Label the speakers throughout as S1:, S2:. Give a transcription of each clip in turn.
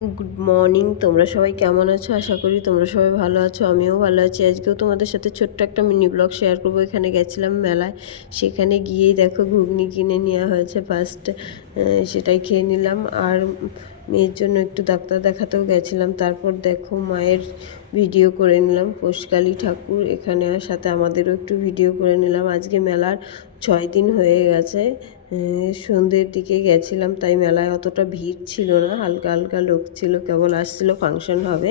S1: Good morning তোমরা সবাই কেমন আছো? আশা করি তোমরা সবাই ভালো আছো, আমিও ভালো আছি। আজকেও তোমাদের সাথে ছোট্ট একটা মিনি ব্লগ শেয়ার করব। এখানে গেছিলাম মেলায়। সেখানে গিয়েই দেখো ঘুগনি কিনে নেওয়া হয়েছে ফার্স্ট সেটাই খেয়ে নিলাম। আর মেয়ের জন্য একটু ডাক্তার দেখাতেও গেছিলাম। তারপর দেখো মায়ের ভিডিও করে নিলাম, পোষকালী ঠাকুর এখানে সাথে আমাদেরও একটু ভিডিও করে নিলাম। আজকে মেলার ছয় দিন হয়ে গেছে। সন্ধ্যের দিকে গেছিলাম, তাই মেলায় অতটা ভিড় ছিল না, হালকা হালকা লোক ছিল কেবল আসছিল ফাংশন হবে।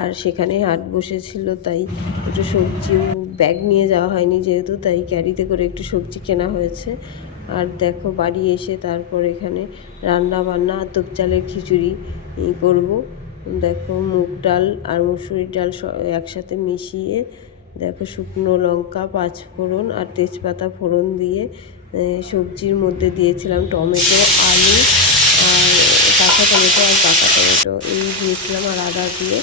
S1: আর সেখানে হাট বসেছিল, তাই একটু সবজি ব্যাগ নিয়ে যাওয়া হয়নি যেহেতু, তাই ক্যারিতে করে একটু সবজি কেনা হয়েছে। আর দেখো বাড়ি এসে তারপর এখানে রান্না বান্না, আতপ চালের খিচুড়ি করব। দেখো মুগ ডাল আর মুসুরির ডাল একসাথে মিশিয়ে, দেখো শুকনো লঙ্কা পাঁচ ফোড়ন আর তেজপাতা ফোড়ন দিয়ে সবজির মধ্যে দিয়েছিলাম টমেটো, আলু, আর কাঁচা টমেটো আর পাকা টমেটো। এই দিয়েছিলাম আর আদা দিয়ে।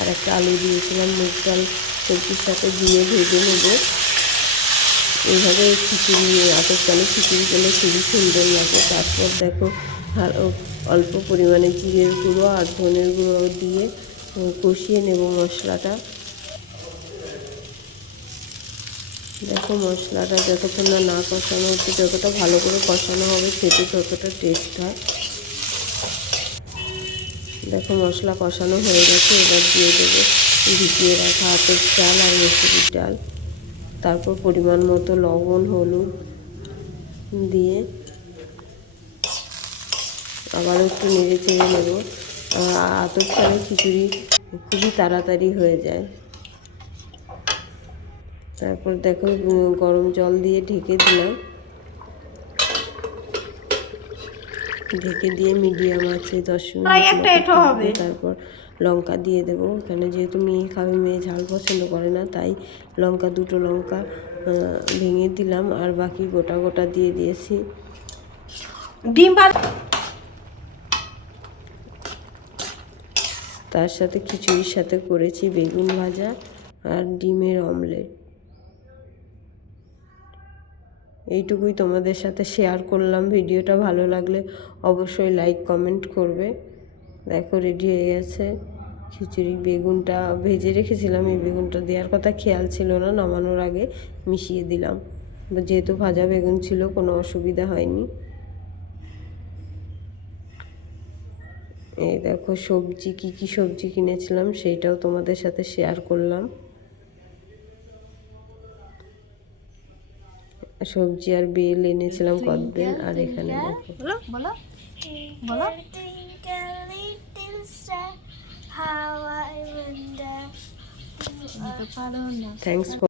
S1: আর একটা আলু দিয়েছিলাম, মুগ ডাল সবজির সাথে দিয়ে ভেজে নেব। এইভাবে খিচুড়ি, আতপ চালে খিচুড়ি করলে খুবই সুন্দর লাগে। তারপর দেখো ভালো অল্প পরিমাণে জিরের গুঁড়ো আর ধনের গুঁড়ো দিয়ে কষিয়ে নেব মশলাটা। দেখো মশলাটা যতক্ষণ না না কষানো হচ্ছে, যতটা ভালো করে কষানো হবে খেতে ততটা টেস্ট হয়। দেখো মশলা কষানো হয়ে গেছে, এবার দিয়ে দেবো ভিজিয়ে রাখা আতপ চাল আর মুসুরির ডাল। তারপর পরিমাণ মতো লবণ, হলুদ দিয়ে আবার একটু নেড়ে চেড়ে নেব। আতর চালের খিচুড়ি খুবই তাড়াতাড়ি হয়ে যায়। তারপর দেখো গরম জল দিয়ে ঢেকে দিলাম। ঢেকে দিয়ে মিডিয়াম আছে দশ মিনিট
S2: হবে।
S1: তারপর লঙ্কা দিয়ে দেবো। এখানে যেহেতু মেয়ে খাবে মেয়ে ঝাল পছন্দ করে না তাই লঙ্কা দুটো লঙ্কা ভেঙে দিলাম। আর বাকি গোটা গোটা দিয়ে দিয়েছি।
S2: ডিম
S1: তার সাথে খিচুড়ির সাথে করেছি বেগুন ভাজা আর ডিমের অমলেট। এইটুকুই তোমাদের সাথে শেয়ার করলাম। ভিডিওটা ভালো লাগলে অবশ্যই লাইক কমেন্ট করবে। দেখো রেডি হয়ে গেছে। খিচুড়ি, বেগুনটা ভেজে রেখেছিলাম। এই বেগুনটা দেওয়ার কথা খেয়াল ছিল না, নামানোর আগে মিশিয়ে দিলাম। যেহেতু ভাজা বেগুন ছিল, কোনো অসুবিধা হয়নি। এই দেখো সবজি, কি কি সবজি কিনেছিলাম, সেইটাও তোমাদের সাথে শেয়ার করলাম। সবজি আর বেল এনেছিলাম কতদিন? আর এখানে দেখো। থ্যাংকস